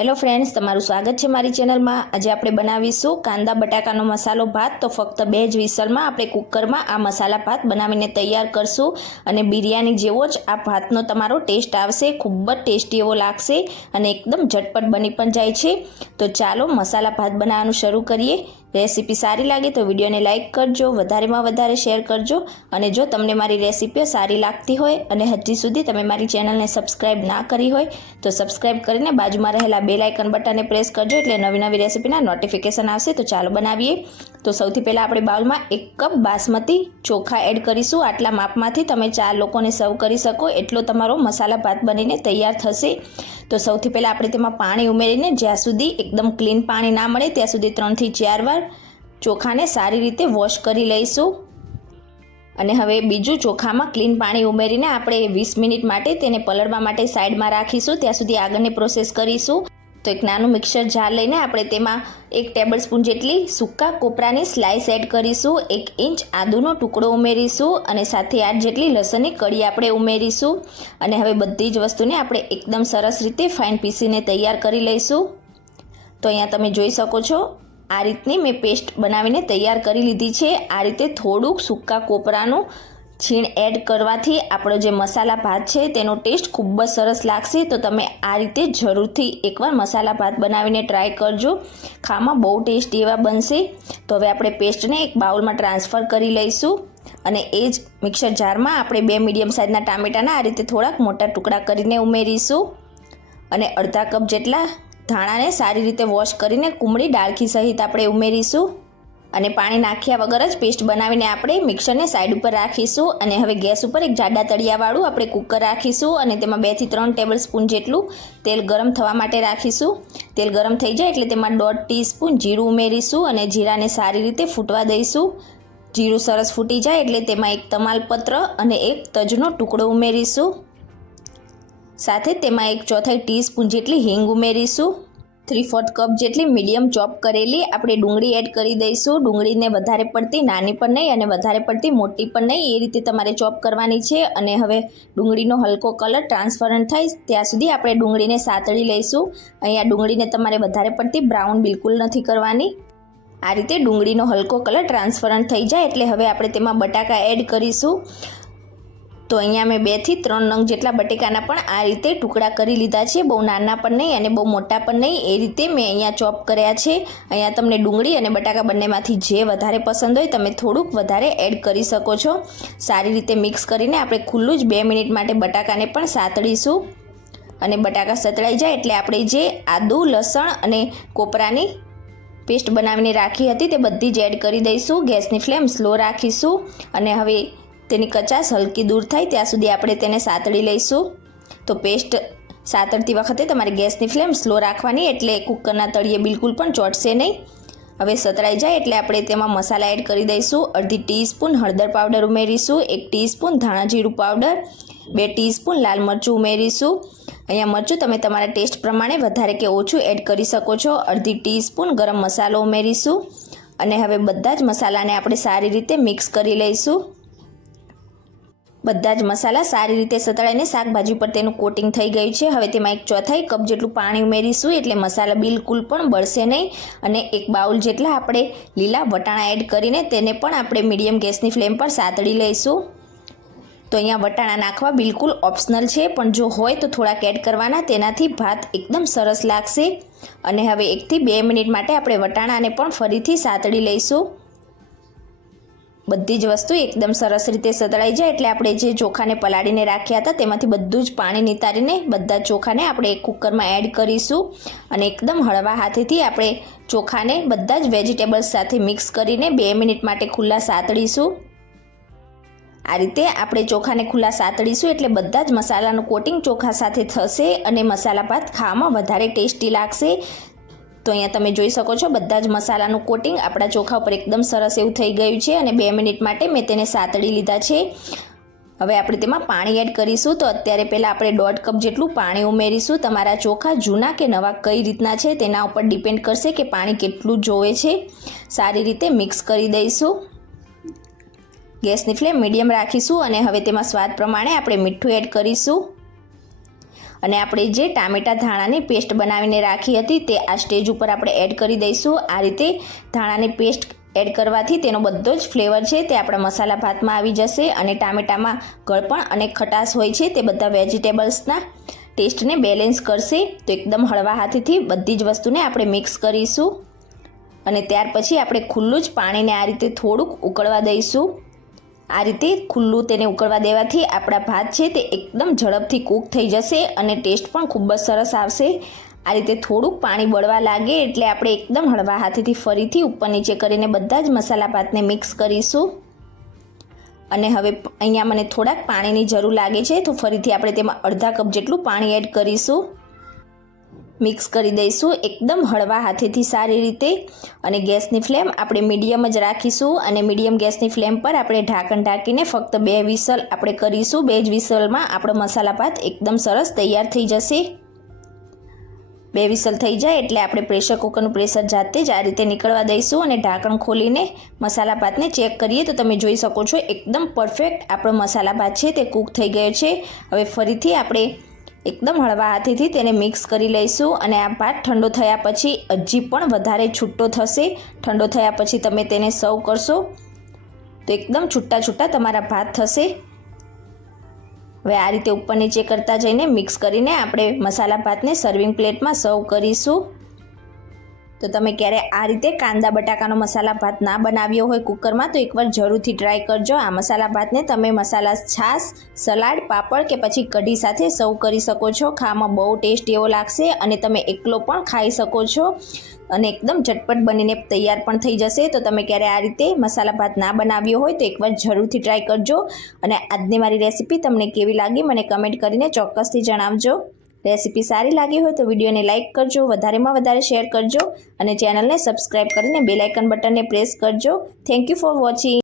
Hello friends, તમારું સ્વાગત છે મારી ચેનલમાં। આજે આપણે બનાવીશું કાંદા બટાકાનો મસાલો ભાત। તો ફક્ત 2 જ વિસલમાં આપણે કુકરમાં આ મસાલા ભાત બનાવીને તૈયાર કરશું અને બિરયાની જેવો જ આ ભાતનો તમારો ટેસ્ટ આવશે। ખૂબ જ ટેસ્ટી એવો લાગશે અને એકદમ ઝટપટ બની પણ જાય છે। તો ચાલો મસાલા ભાત બનાવવાનું શરૂ કરીએ। રેસીપી સારી લાગે તો વિડીયોને લાઇક કરજો, વધારેમાં વધારે શેર કરજો અને જો તમને મારી રેસીપીઓ સારી લાગતી હોય અને હજી સુધી તમે મારી ચેનલને સબસ્ક્રાઇબ ના કરી હોય તો સબસ્ક્રાઇબ કરીને બાજુમાં રહેલા બેલ આઇકન બટનને પ્રેસ કરજો એટલે નવી નવી રેસીપીના નોટિફિકેશન આવશે। તો ચાલો બનાવીએ। તો સૌથી પહેલાં આપણે બાઉલમાં 1 કપ બાસમતી ચોખા એડ કરીશું। આટલા માપમાંથી તમે 4 લોકોને સર્વ કરી શકો એટલો તમારો મસાલા ભાત બનીને તૈયાર થશે। તો સૌથી પહેલાં આપણે તેમાં પાણી ઉમેરીને જ્યાં સુધી એકદમ ક્લીન પાણી ના મળે ત્યાં સુધી 3 થી 4 વાર ચોખાને સારી રીતે વોશ કરી લઈશું। અને હવે બીજું ચોખામાં ક્લીન પાણી ઉમેરીને આપણે 20 મિનિટ માટે તેને પલળવા માટે સાઈડમાં રાખીશું। ત્યાં સુધી આગળની પ્રોસેસ કરીશું। તો એક નાનું મિક્સર જાર લઈને આપણે તેમાં 1 ટેબલસ્પૂન જેટલી સૂકા કોપરાની સ્લાઇસ એડ કરીશું, 1 ઇંચ આદુનો ટુકડો ઉમેરીશું અને 7 થી 8 જેટલી લસણની કળી આપણે ઉમેરીશું। અને હવે બધી જ વસ્તુને આપણે એકદમ સરસ રીતે ફાઇન પીસીને તૈયાર કરી લઈશું। તો અહીંયા તમે જોઈ શકો છો આ રીતની મેં પેસ્ટ બનાવીને તૈયાર કરી લીધી છે। આ રીતે થોડુંક સૂકા કોપરાનું છીણ એડ કરવાથી આપણો જે મસાલા ભાત છે તેનો ટેસ્ટ ખૂબ જ સરસ લાગશે। તો તમે આ રીતે જરૂરથી એકવાર મસાલા ભાત બનાવીને ટ્રાય કરજો, ખાવામાં બહુ ટેસ્ટી એવા બનશે। તો હવે આપણે પેસ્ટને એક બાઉલમાં ટ્રાન્સફર કરી લઈશું અને એ જ મિક્સર જારમાં આપણે 2 મીડિયમ સાઇઝના ટામેટાના આ રીતે થોડાક મોટા ટુકડા કરીને ઉમેરીશું અને અડધા કપ જેટલા ધાણાને સારી રીતે વોશ કરીને કુમળી ડાળખી સહિત આપણે ઉમેરીશું અને પાણી નાખ્યા વગર જ પેસ્ટ બનાવીને આપણે મિક્સરને સાઈડ ઉપર રાખીશું। અને હવે ગેસ ઉપર એક જાડા તળિયાવાળું આપણે કુકર રાખીશું અને તેમાં 2 થી 3 ટેબલસ્પૂન જેટલું તેલ ગરમ થવા માટે રાખીશું। તેલ ગરમ થઈ જાય એટલે તેમાં 1/2 ટીસ્પૂન જીરું ઉમેરીશું અને જીરાને સારી રીતે ફૂટવા દઈશું। જીરું સરસ ફૂટી જાય એટલે તેમાં 1 તમાલપત્ર અને 1 તજનો ટુકડો ઉમેરીશું। સાથે તેમાં 1/4 ટીસ્પૂન જેટલી હિંગ ઉમેરીશું। 3/4 કપ જેટલી મીડિયમ ચોપ કરેલી આપણે ડુંગળી એડ કરી દઈશું। ડુંગળીને વધારે પડતી નાની પણ નહીં અને વધારે પડતી મોટી પણ નહીં, એ રીતે તમારે ચોપ કરવાની છે। અને હવે ડુંગળીનો હલકો કલર ટ્રાન્સફરન્ટ થાય ત્યાં સુધી આપણે ડુંગળીને સાતળી લઈશું। અહીંયા ડુંગળીને તમારે વધારે પડતી બ્રાઉન બિલકુલ નથી કરવાની। આ રીતે ડુંગળીનો હલકો કલર ટ્રાન્સફરન્ટ થઈ જાય એટલે હવે આપણે તેમાં બટાકા એડ કરીશું। તો અહીંયા મેં 2 થી 3 નંગ જેટલા બટેકાના પણ આ રીતે ટુકડા કરી લીધા છે, બહુ નાના પણ નહીં અને બહુ મોટા પણ નહીં, એ રીતે મેં અહીંયા ચોપ કર્યા છે। અહીંયા તમને ડુંગળી અને બટાકા બંનેમાંથી જે વધારે પસંદ હોય તમે થોડુંક વધારે એડ કરી શકો છો। સારી રીતે મિક્સ કરીને આપણે ખુલ્લું જ 2 મિનિટ માટે બટાકાને પણ સાતળીશું અને બટાકા સતળાઈ જાય એટલે આપણે જે આદુ લસણ અને કોપરાની પેસ્ટ બનાવીને રાખી હતી તે બધી જ એડ કરી દઈશું। ગેસની ફ્લેમ સ્લો રાખીશું અને હવે તેની કચાશ હલકી દૂર થાય ત્યાં સુધી આપણે તેને સાતળી લઈશું। તો પેસ્ટ સાતળતી વખતે તમારે ગેસની ફ્લેમ સ્લો રાખવાની એટલે કુકરના તળિયે બિલકુલ પણ ચોંટશે નહીં। હવે સતળાઈ જાય એટલે આપણે તેમાં મસાલા એડ કરી દઈશું। અડધી ટીસ્પૂન હળદર પાવડર ઉમેરીશું, 1 ટીસ્પૂન ધાણા જીરું પાવડર, 2 ટીસ્પૂન લાલ મરચું ઉમેરીશું। અહીંયા મરચું તમે તમારા ટેસ્ટ પ્રમાણે વધારે કે ઓછું એડ કરી શકો છો। અડધી ટીસ્પૂન ગરમ મસાલો ઉમેરીશું અને હવે બધા જ મસાલાને આપણે સારી રીતે મિક્સ કરી લઈશું। બધા જ મસાલા સારી રીતે સતળાઈને શાકભાજી પર તેનું કોટિંગ થઈ ગયું છે। હવે તેમાં 1/4 કપ જેટલું પાણી ઉમેરીશું એટલે મસાલા બિલકુલ પણ બળશે નહીં અને 1 બાઉલ જેટલા આપણે લીલા વટાણા એડ કરીને તેને પણ આપણે મીડિયમ ગેસની ફ્લેમ પર સાતળી લઈશું। તો અહીંયા વટાણા નાખવા બિલકુલ ઓપ્શનલ છે, પણ જો હોય તો થોડાક એડ કરવાના, તેનાથી ભાત એકદમ સરસ લાગશે। અને હવે 1 થી 2 મિનિટ માટે આપણે વટાણાને પણ ફરીથી સાતળી લઈશું। બધી જ વસ્તુ એકદમ સરસ રીતે સતળાઈ જાય એટલે આપણે જે ચોખાને પલાળીને રાખ્યા હતા તેમાંથી બધું જ પાણી નિતારીને બધા જ ચોખાને આપણે એક કુકરમાં એડ કરીશું અને એકદમ હળવા હાથેથી આપણે ચોખાને બધા જ વેજીટેબલ્સ સાથે મિક્સ કરીને 2 મિનિટ માટે ખુલ્લા સાતળીશું। આ રીતે આપણે ચોખાને ખુલ્લા સાતળીશું એટલે બધા જ મસાલાનું કોટિંગ ચોખા સાથે થશે અને મસાલા ભાત ખાવામાં વધારે ટેસ્ટી લાગશે। તો અહીંયા તમે જોઈ શકો છો બધા જ મસાલાનું કોટિંગ આપણા ચોખા ઉપર એકદમ સરસ એવું થઈ ગયું છે અને 2 મિનિટ માટે મેં તેને સાતળી લીધા છે। હવે આપણે તેમાં પાણી એડ કરીશું। તો અત્યારે પહેલાં આપણે 1/2 કપ જેટલું પાણી ઉમેરીશું। તમારા ચોખા જૂના કે નવા કઈ રીતના છે તેના ઉપર ડિપેન્ડ કરશે કે પાણી કેટલું જોવે છે। સારી રીતે મિક્સ કરી દઈશું। ગેસની ફ્લેમ મીડિયમ રાખીશું અને હવે તેમાં સ્વાદ પ્રમાણે આપણે મીઠું એડ કરીશું અને આપણે જે ટામેટા ધાણાની પેસ્ટ બનાવીને રાખી હતી તે આ સ્ટેજ ઉપર આપણે એડ કરી દઈશું। આ રીતે ધાણાની પેસ્ટ એડ કરવાથી તેનો બધો જ ફ્લેવર છે તે આપણા મસાલા ભાતમાં આવી જશે અને ટામેટામાં ગળપણ અને ખટાશ હોય છે તે બધા વેજીટેબલ્સના ટેસ્ટને બેલેન્સ કરશે। તો એકદમ હળવા હાથેથી બધી જ વસ્તુને આપણે મિક્સ કરીશું અને ત્યાર પછી આપણે ખુલ્લું જ પાણીને આ રીતે થોડુંક ઉકળવા દઈશું। આ રીતે ખુલ્લું તેને ઉકળવા દેવાથી આપણા ભાત છે તે એકદમ ઝડપથી કૂક થઈ જશે અને ટેસ્ટ પણ ખૂબ જ સરસ આવશે। આ રીતે થોડુંક પાણી બળવા લાગે એટલે આપણે એકદમ હળવા હાથેથી ફરીથી ઉપર નીચે કરીને બધા જ મસાલા ભાતને મિક્સ કરીશું અને હવે અહીંયા મને થોડાક પાણીની જરૂર લાગે છે તો ફરીથી આપણે તેમાં અડધા કપ જેટલું પાણી એડ કરીશું, મિક્સ કરી દઈશું એકદમ હળવા હાથેથી સારી રીતે અને ગેસની ફ્લેમ આપણે મીડિયમ જ રાખીશું અને મીડિયમ ગેસની ફ્લેમ પર આપણે ઢાંકણ ઢાંકીને ફક્ત 2 વિસલ આપણે કરીશું। 2 જ વિસલમાં આપણો મસાલા ભાત એકદમ સરસ તૈયાર થઈ જશે। 2 વિસલ થઈ જાય એટલે આપણે પ્રેશર કુકરનું પ્રેશર જાતે જ આ રીતે નીકળવા દઈશું અને ઢાંકણ ખોલીને મસાલા ભાતને ચેક કરીએ તો તમે જોઈ શકો છો એકદમ પરફેક્ટ આપણો મસાલા ભાત છે તે કૂક થઈ ગયો છે। હવે ફરીથી આપણે એકદમ હળવા હાથેથી તેને મિક્સ કરી લઈશું અને આ ભાત ઠંડો થયા પછી હજી પણ વધારે છૂટો થશે। ઠંડો થયા પછી તમે તેને સર્વ કરશો તો એકદમ છૂટા છૂટા તમારા ભાત થશે। હવે આ રીતે ઉપર નીચે કરતા જઈને મિક્સ કરીને આપણે મસાલા ભાતને સર્વિંગ પ્લેટમાં સર્વ કરીશું। તો તમે ક્યારે આ રીતે કાંદા બટાકાનો મસાલા ભાત ના બનાવ્યો હોય કુકરમાં તો એકવાર જરૂરથી ટ્રાય કરજો। આ મસાલા ભાતને તમે મસાલા છાશ, સલાડ, પાપડ કે પછી કઢી સાથે સર્વ કરી શકો છો। ખાવામાં બહુ ટેસ્ટ એવો લાગશે અને તમે એકલો પણ ખાઈ શકો છો અને એકદમ ઝટપટ બનીને તૈયાર પણ થઈ જશે। તો તમે ક્યારે આ રીતે મસાલા ભાત ના બનાવ્યો હોય તો એકવાર જરૂરથી ટ્રાય કરજો અને આજની મારી રેસીપી તમને કેવી લાગી મને કમેન્ટ કરીને ચોક્કસથી જણાવજો। રેસીપી સારી લાગી હોય તો વિડીયોને લાઇક કરજો, વધારેમાં વધારે શેર કરજો અને ચેનલને સબસ્ક્રાઈબ કરીને બેલ આઇકન બટનને પ્રેસ કરજો। Thank you for watching.